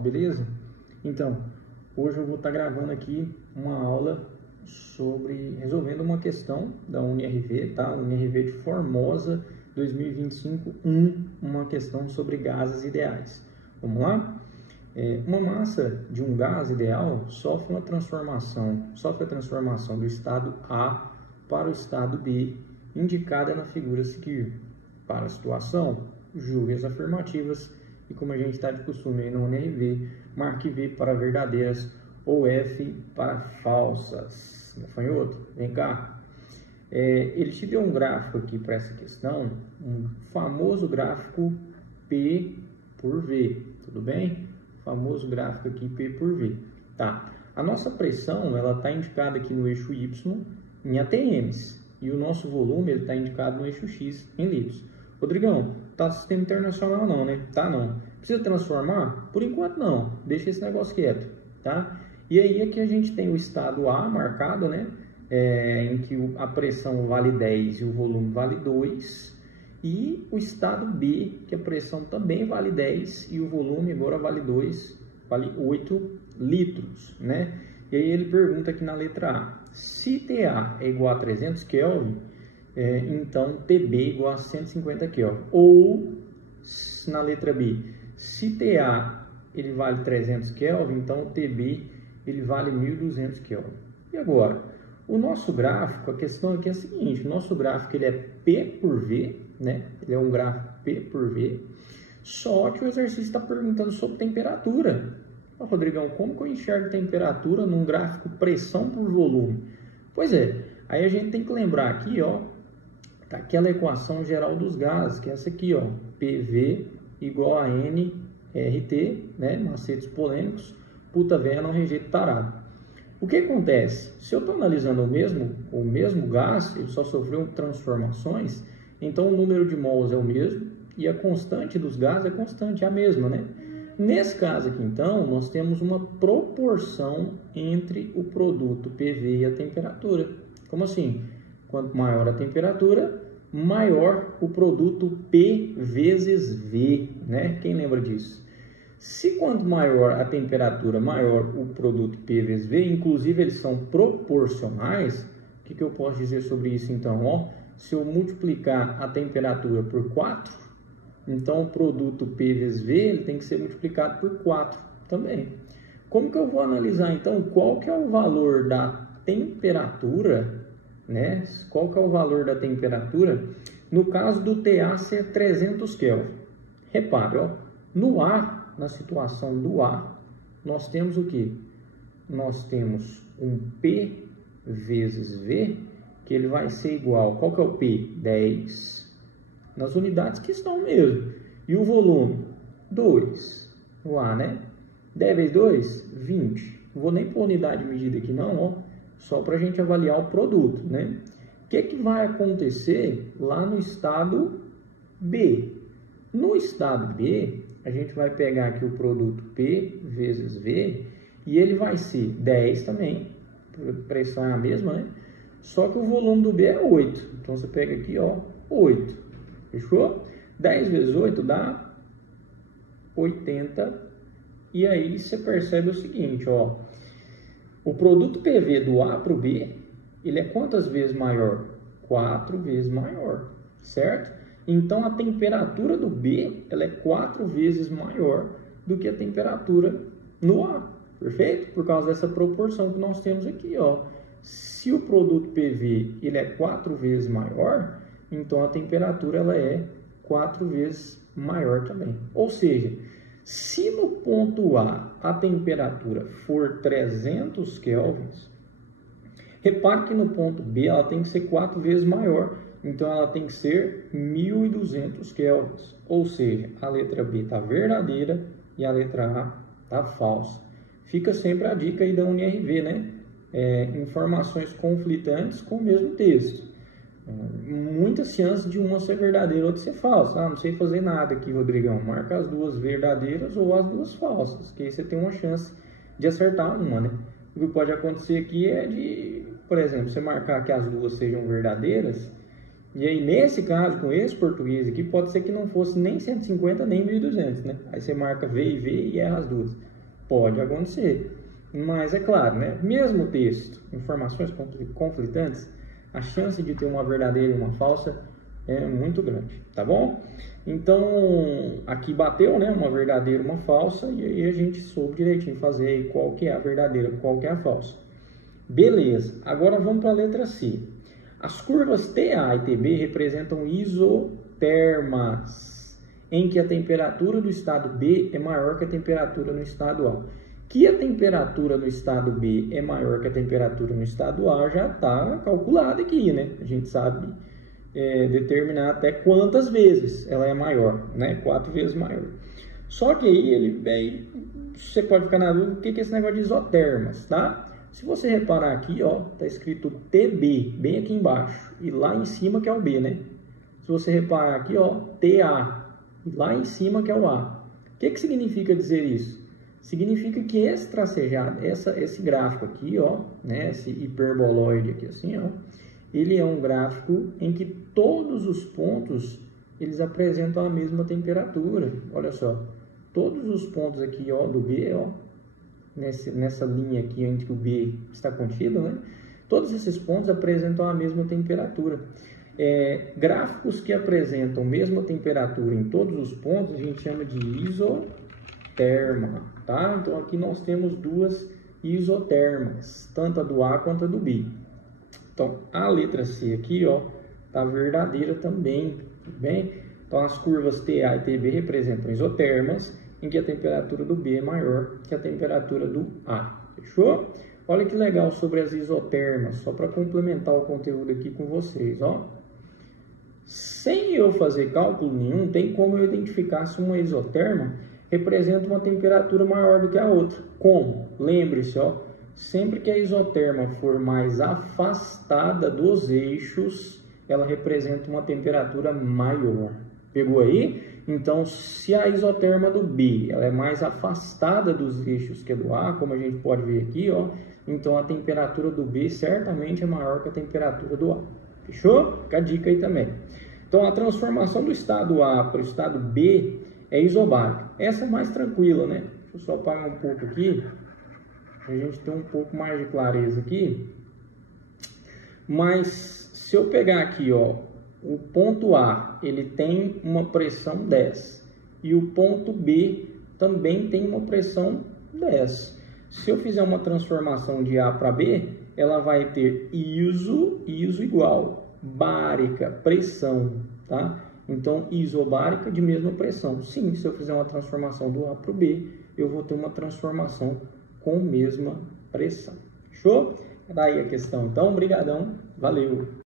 beleza? Então, hoje eu vou estar gravando aqui uma aula sobre resolvendo uma questão da UniRV, tá? UniRV de Formosa 2025-1, uma questão sobre gases ideais. Vamos lá? Uma massa de um gás ideal sofre a transformação do estado A para o estado B, indicada na figura a seguir. Para a situação, julgue as afirmativas e, como a gente está de costume aí no UniRV, marque V para verdadeiras ou F para falsas. Gafanhoto, vem cá. Ele te deu um gráfico aqui para essa questão, um famoso gráfico P por V, tudo bem? Famoso gráfico aqui P por V. Tá. A nossa pressão ela está indicada aqui no eixo Y em ATMs e o nosso volume está indicado no eixo X em litros. Rodrigão, tá no sistema internacional não, né? Tá não. Precisa transformar? Por enquanto não. Deixa esse negócio quieto, tá? E aí aqui a gente tem o estado A marcado, né? Em que a pressão vale 10 e o volume vale 2. E o estado B, que a pressão também vale 10 e o volume agora vale 2, vale 8 litros, né? E aí ele pergunta aqui na letra A, se TA é igual a 300 Kelvin, então TB é igual a 150 Kelvin. Ou, na letra B, se TA ele vale 300 Kelvin, então o TB ele vale 1200 Kelvin. E agora? O nosso gráfico, a questão aqui é a seguinte, o nosso gráfico ele é P por V, né? Ele é um gráfico P por V, só que o exercício está perguntando sobre temperatura. Rodrigão, como que eu enxergo temperatura num gráfico pressão por volume? Pois é, aí a gente tem que lembrar aqui, ó, tá aquela equação geral dos gases, que é essa aqui, ó, PV igual a nRT, né? Macetes polêmicos, puta véia não rejeita tarado. O que acontece? Se eu estou analisando o mesmo gás, ele só sofreu transformações, então o número de mols é o mesmo e a constante dos gases é constante, é a mesma, né? Nesse caso aqui, então, nós temos uma proporção entre o produto PV e a temperatura. Como assim? Quanto maior a temperatura, maior o produto P vezes V, né? Quem lembra disso? Se quanto maior a temperatura, maior o produto P vezes V, inclusive eles são proporcionais, o que eu posso dizer sobre isso então? Ó, se eu multiplicar a temperatura por 4, então o produto P vezes V ele tem que ser multiplicado por 4 também. Como que eu vou analisar então qual que é o valor da temperatura, né? Qual que é o valor da temperatura no caso do TA ser 300 Kelvin? Repare, ó, no A, na situação do A, nós temos o que? Nós temos um P vezes V, que ele vai ser igual, qual que é o P? 10, nas unidades que estão mesmo. E o volume? 2, o A, né? 10 vezes 2? 20. Não vou nem pôr unidade de medida aqui não, ó, só para a gente avaliar o produto, né? O que vai acontecer lá no estado B? No estado B, a gente vai pegar aqui o produto P vezes V e ele vai ser 10 também, a pressão é a mesma, né? Só que o volume do B é 8, então você pega aqui, ó, 8, fechou? 10 vezes 8 dá 80, e aí você percebe o seguinte, ó, o produto PV do A para o B, ele é quantas vezes maior? 4 vezes maior, certo? Então, a temperatura do B ela é 4 vezes maior do que a temperatura no A, perfeito? Por causa dessa proporção que nós temos aqui, ó. Se o produto PV ele é 4 vezes maior, então a temperatura ela é 4 vezes maior também. Ou seja, se no ponto A temperatura for 300 kelvins, repare que no ponto B ela tem que ser 4 vezes maior. Então, ela tem que ser 1200 kelvins, ou seja, a letra B está verdadeira e a letra A está falsa. Fica sempre a dica aí da UniRV, né? Informações conflitantes com o mesmo texto. Muitas chances de uma ser verdadeira e outra ser falsa. Não sei fazer nada aqui, Rodrigão. Marca as duas verdadeiras ou as duas falsas, que aí você tem uma chance de acertar uma, né? O que pode acontecer aqui é de, por exemplo, você marcar que as duas sejam verdadeiras E aí, nesse caso, com esse português aqui, pode ser que não fosse nem 150 nem 1.200, né? Aí você marca V e V e erra as duas. Pode acontecer. Mas é claro, né? Mesmo texto, informações conflitantes, a chance de ter uma verdadeira e uma falsa é muito grande, tá bom? Então, aqui bateu, né? Uma verdadeira e uma falsa, e aí a gente soube direitinho fazer aí qual que é a verdadeira, qual que é a falsa. Beleza, agora vamos para a letra C. As curvas TA e TB representam isotermas, em que a temperatura do estado B é maior que a temperatura no estado A. Que a temperatura no estado B é maior que a temperatura no estado A já está calculada aqui, né? A gente sabe determinar até quantas vezes ela é maior, né? 4 vezes maior. Só que aí você pode ficar na dúvida o que é esse negócio de isotermas, tá? Se você reparar aqui, ó, tá escrito TB, bem aqui embaixo, e lá em cima que é o B, né? Se você reparar aqui, ó, TA, e lá em cima que é o A. O que significa dizer isso? Significa que esse tracejado, esse gráfico aqui, ó, né, esse hiperboloide aqui assim, ó, ele é um gráfico em que todos os pontos, eles apresentam a mesma temperatura. Olha só, todos os pontos aqui, ó, do B, ó, nessa linha aqui onde o B está contido, né? Todos esses pontos apresentam a mesma temperatura. Gráficos que apresentam a mesma temperatura em todos os pontos, a gente chama de isoterma, tá? Então aqui nós temos duas isotermas, tanto a do A quanto a do B. Então a letra C aqui, ó, tá verdadeira também, tudo bem? Então as curvas TA e TB representam isotermas, em que a temperatura do B é maior que a temperatura do A. Fechou? Olha que legal sobre as isotermas, só para complementar o conteúdo aqui com vocês, ó. Sem eu fazer cálculo nenhum, tem como eu identificar se uma isoterma representa uma temperatura maior do que a outra. Como? Lembre-se, ó, sempre que a isoterma for mais afastada dos eixos, ela representa uma temperatura maior. Pegou aí? Então, se a isoterma do B ela é mais afastada dos eixos que a do A, como a gente pode ver aqui, ó, então a temperatura do B certamente é maior que a temperatura do A. Fechou? Fica a dica aí também. Então, a transformação do estado A para o estado B é isobárica. Essa é mais tranquila, né? Deixa eu só apagar um pouco aqui, para a gente ter um pouco mais de clareza aqui. Mas, se eu pegar aqui, ó, o ponto A, ele tem uma pressão 10 e o ponto B também tem uma pressão 10. Se eu fizer uma transformação de A para B, ela vai ter iso igual, bárica, pressão, tá? Então, isobárica de mesma pressão. Sim, se eu fizer uma transformação do A para o B, eu vou ter uma transformação com mesma pressão. Fechou? Daí a questão. Então, brigadão, valeu!